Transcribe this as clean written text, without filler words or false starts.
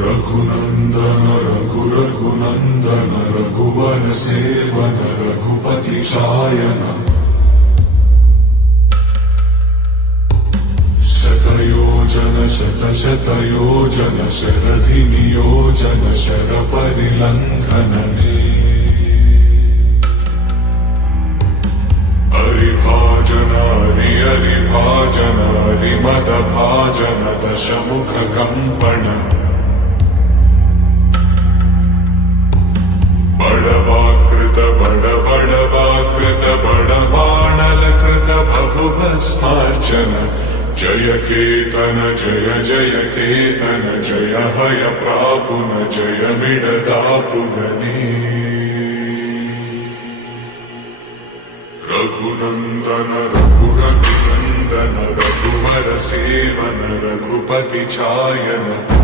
रघुनंदन रघुनंदन रघुवर सेवन रघुपति शायन शतयोजन शरधि नियोजन शर परिलंघनने हरिभाजन हरिभाजन हरिमद भाजन दशमुख कंपन बड़वाकृत बड़बाणलकृत बहुभस्मार्चन जय केतन जय केतन जय हय प्रापुन जय मिडदापुगने रघुनंदन रघुनंदन रघुवर सेवन रघुपति चायन।